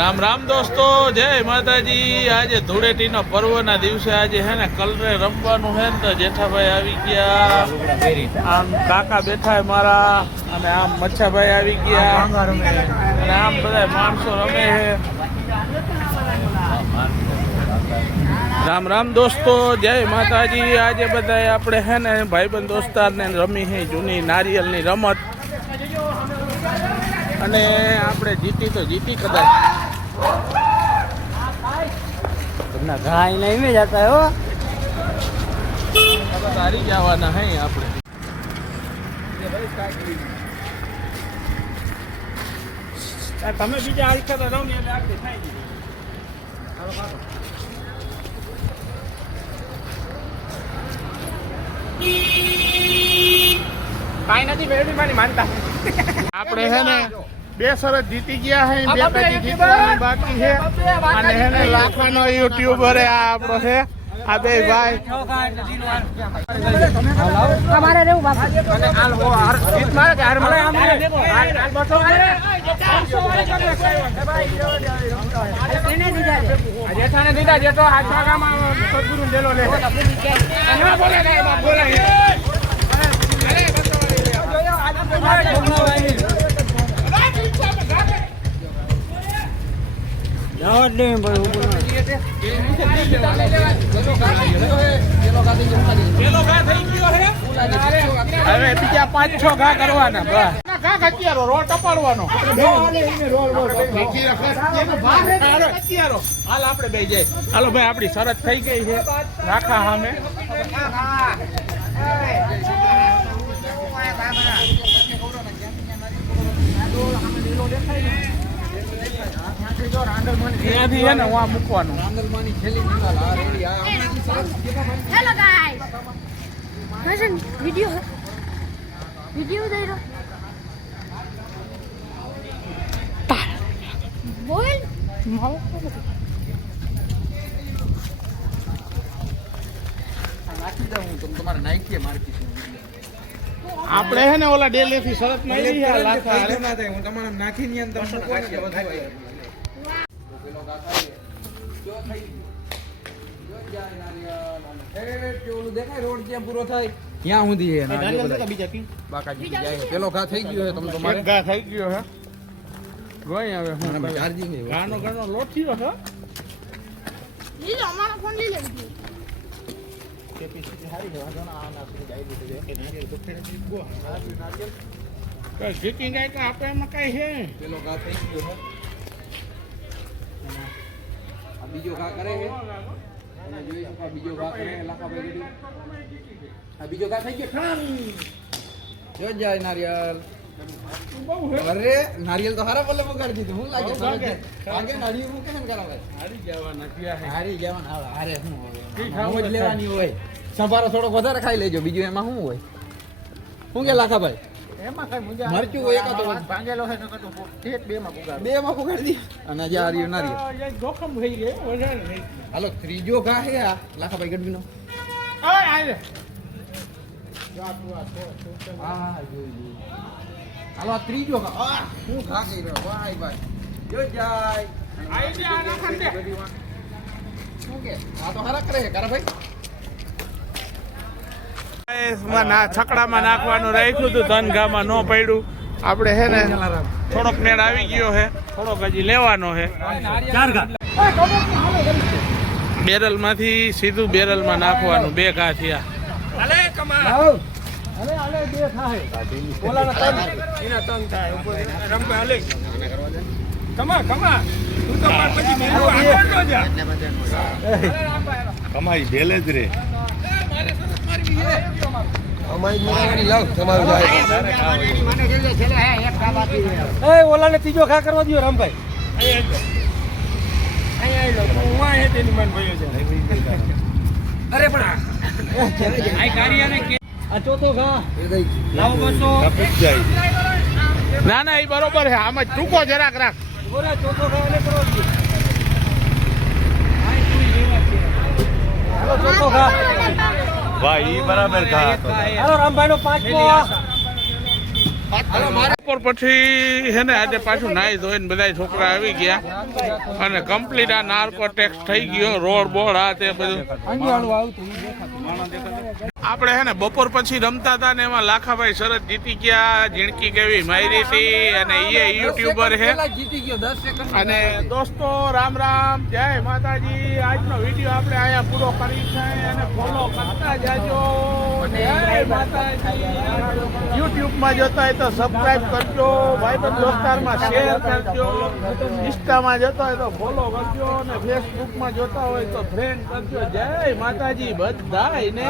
રામ રામ દોસ્તો, જય માતાજી। આજે ધૂળેટીનો પર્વના દિવસે આજે હે ને કલરે રમવાનું હે ને તો જેઠાભાઈ આવી ગયા, આમ કાકા બેઠા હે મારા, અને આમ મચ્છાભાઈ આવી ગયા, અને આમ બધા માણસો રમે હે। રામ રામ દોસ્તો, જય માતાજી। આજે બધા આપણે હે ને ભાઈબંધ દોસ્તારને રમી હે જૂની નારિયેલની રમત, અને આપણે જીતી તો જીતી કદાચ ઘાઈ નહીં में जाता है वो હારી જવાના હે આપણે। તમે બીજા હારી ખાતા રહો ને એટલે આગળ થાય ગઈ। કાઈ નથી બેડી માની માનતા આપણે હે ને 2 શરત જીતી ગયા હે, 2 પેટી જીતવાની બાકી છે, અને હે ને લાખનો યુટ્યુબર હે આ આપણો છે આ બે ભાઈ। हमारे रेऊ बाप અને હાલ હો હાર જીત મારે કે હાર મળે હાલ બસો જેઠાને દીધા જેઠો હાથમાં ગામાં સદગુરુ લેલો લે ના બોલે ને બાપ બોલે હવે બીજા 5-6 ઘા કરવાના ઘા ખચ્યારો રોડ ટપાડવાનો હાલ આપણે બે જાય। હાલો ભાઈ, આપણી શરત થઈ ગઈ છે રાખા સામે। ત્યાંથી છે ને હું મૂકવાનું। हेलो गाइस कैसन वीडियो दे रहा बोल આપણે હે ને ઓલા ડેલી થી શરત મળી છે લાખા હું તમારા નાખી ની અંદર દેખાય રોડ ક્યાં પૂરો થાય ત્યાં સુધી બાકાજી જાય પેલો ઘા થઈ ગયો છે તમે તમારે ઘા થઈ ગયો હે ગઈ હવે હું ચાર્જિંગ ઘાનો લોટ થયો છે। ले लो हमारा फोन ले ले જીતી જાય તો આપણે એમાં કઈ છે પેલો ઘા થઈ ગયો છે આ બીજો ઘા કરે છે અને જોઈ શકો બીજો ઘા કરે લાખાભાઈ આ બીજો ઘા થઈ ગયો ઠામ જો જાય નારિયેલ। અરે નારિયેલ તો હારા બોલે બગાડી દીધું હું લાગે આગે નારિયેલ હું કેમ કરાવે હારી જવાના ક્યાં હે હારી જવાના હારે શું હોય જ લેવાની હોય સંભારો થોડોક વધારે ખાઈ લેજો બીજું એમાં શું હોય શું કે લાખાભાઈ એમાં કઈ મજા મરચું હોય એકાતો ભાંગેલો છે નકર તો ઠેઠ બે માં પુગાડ બે માં પુગાડી દી અને જે હારી નારિયેલ જોખમ થઈ ગયે વધારે નહીં। હાલો ત્રીજો ઘા હે આ લાખાભાઈ ગઢવીનો ઓય આય હા જોઈ હાલો આ ત્રીજો ઘા આ શું ઘા કરી રહ્યો ભાઈ ભાઈ જો જાય આઈ જા ના ખંડે શું કે આ તો હારા કરે છે કારા ભાઈ ના છકડામાં નાખવાનું રાખ્યું હતું, ધનગામાં ન પડ્યું। આપણે હે ને થોડોક મેળ આવી ગયો છે, થોડોક હજી લેવાનો છે। બેરલ માંથી સીધું બેરલ માં નાખવાનું, 2 ઘા થયા। કમાઈ બેલે જ રે ओला ने तीजो खा करवा दियो रामभाई અરે પણ आ चौथो खा लाओ बसो કપી જાય ના ના, એ બરોબર છે। આમ જ ટૂંકો જરાક રાખ। बोला चौथो खा ने करो दियो हेलो चौथो खा ભાઈ ઈ બરાબર થા हेलो रामभाई नो 5 को બપોર પછી હે ને આજે પાછું નાઈ ધોઈને બધા છોકરા આવી ગયા અને કમ્પ્લીટ આ નાર્કો ટેક્સ થઈ ગયો રોડ બોર્ડ આ તે બધું આપણે હે ને બપોર પછી રમતા હતા ને એમાં લાખાભાઈ શરત જીતી ગયા ઝીણકી કેવી મારી હતી અને એ યુટ્યુબર છે જીતી ગયો 10 સેકન્ડ અને દોસ્તો રામ રામ જય માતાજી આજનો વિડીયો આપણે અહીંયા પૂરો કરી છે અને ફોલો કરતા જાજો જય માતાજી યુટ્યુબમાં જોતા હોય તો સબસ્ક્રાઇબ કરજો ભાઈબંધ દોસ્તારમાં શેર કરજો ઇન્સ્ટામાં જોતા હોય તો ફોલો કરજો અને ફેસબુકમાં જોતા હોય તો ફ્રેન્ડ કરજો જય માતાજી બધાયને